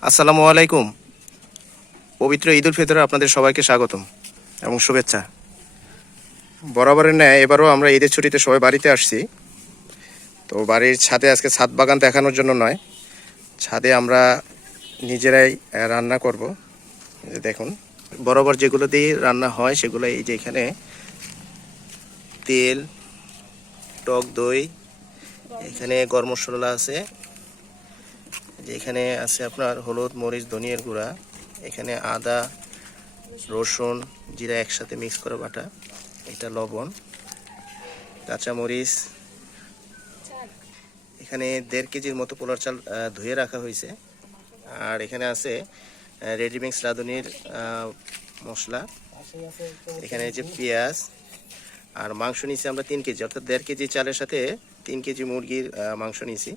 আসসালামু আলাইকুম। পবিত্র ঈদ উল ফিতরে আপনাদের সবাইকে স্বাগতম এবং শুভেচ্ছা। বরাবরের ন্যায় এবারও আমরা ঈদের ছুটিতে সবাই বাড়িতে আসছি। তো বাড়ির ছাদে আজকে ছাদ বাগান দেখানোর জন্য নয়। ছাদে আমরা নিজেরাই রান্না করব। যে দেখুন, বরাবর যেগুলো দিয়ে রান্না হয় সেগুলো এই যে এখানে তেল, টক দই, এখানে গরম মশলা আছে। যে এখানে আছে আপনার হলুদ, মরিচ, ধনিয়ার গুঁড়া, এখানে আদা, রসুন, জিরা একসাথে মিক্স করে বাটা, এটা লবণ কাঁচা মরিচ এখানে দেড় কেজির মতো পোলার চাল ধুয়ে রাখা হয়েছে। আর এখানে আছে রেডিমিক্স রাঁধুনির মশলা। এখানে যে পেঁয়াজ আর মাংস নিয়েছি আমরা তিন কেজি, অর্থাৎ দেড় কেজি চালের সাথে তিন কেজি মুরগির মাংস নিয়েছি।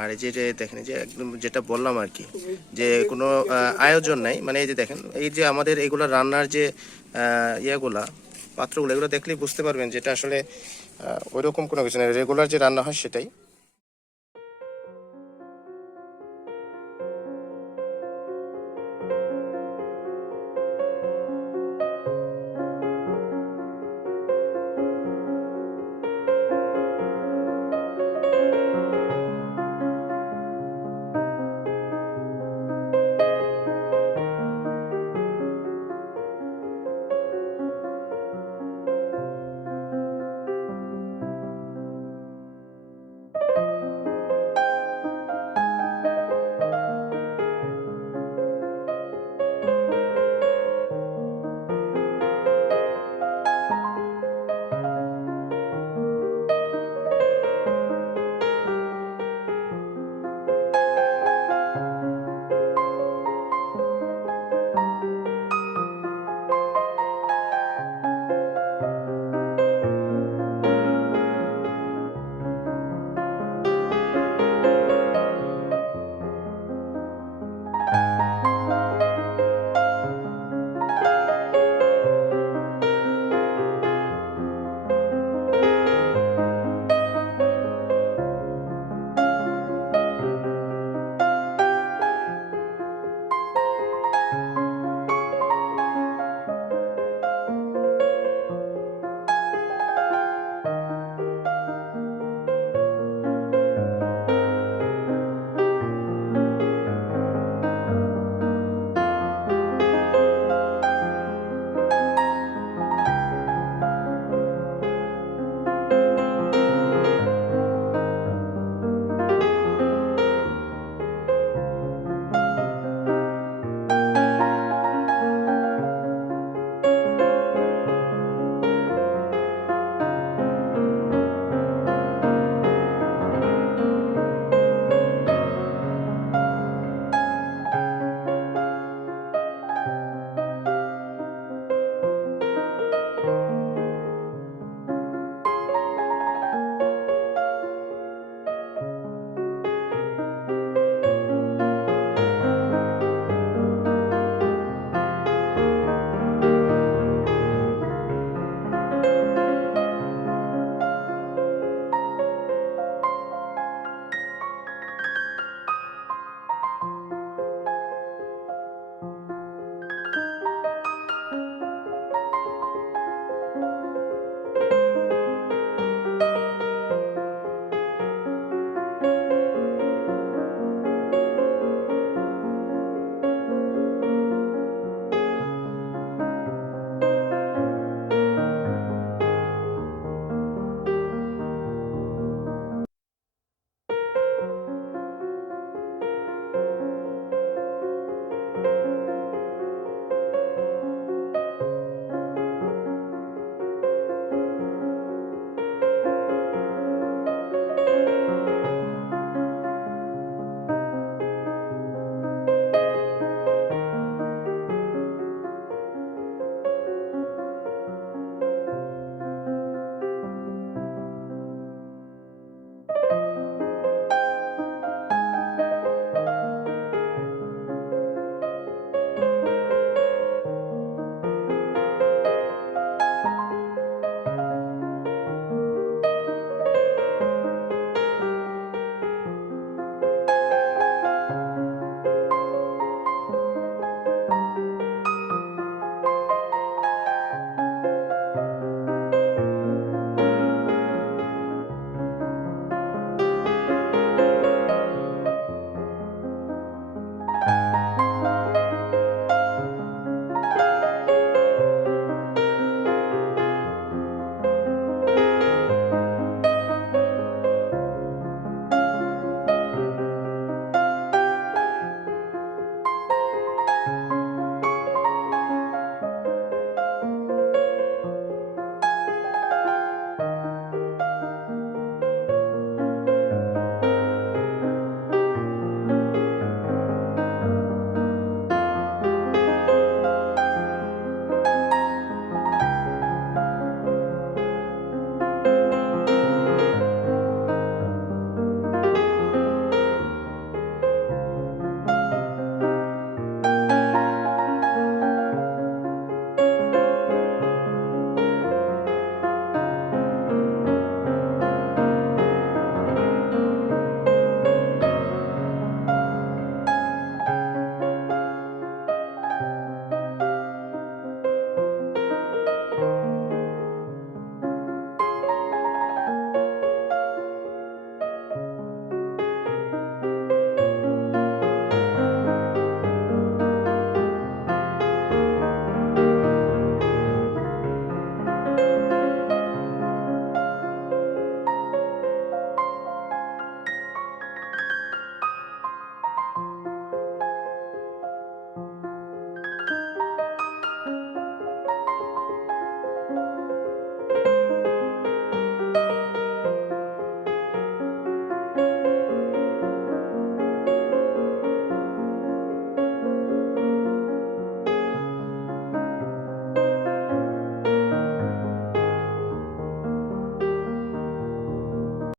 আর এই যে দেখেন যে একদম যেটা বললাম আর কি, যে কোনো আয়োজন নাই। মানে এই যে দেখেন, এই যে আমাদের এগুলো রান্নার যে ইয়েগুলা, পাত্রগুলো, এগুলো দেখলেই বুঝতে পারবেন যেটা আসলে ওইরকম কোনো কিছু নেই। রেগুলার যে রান্না হয় সেটাই।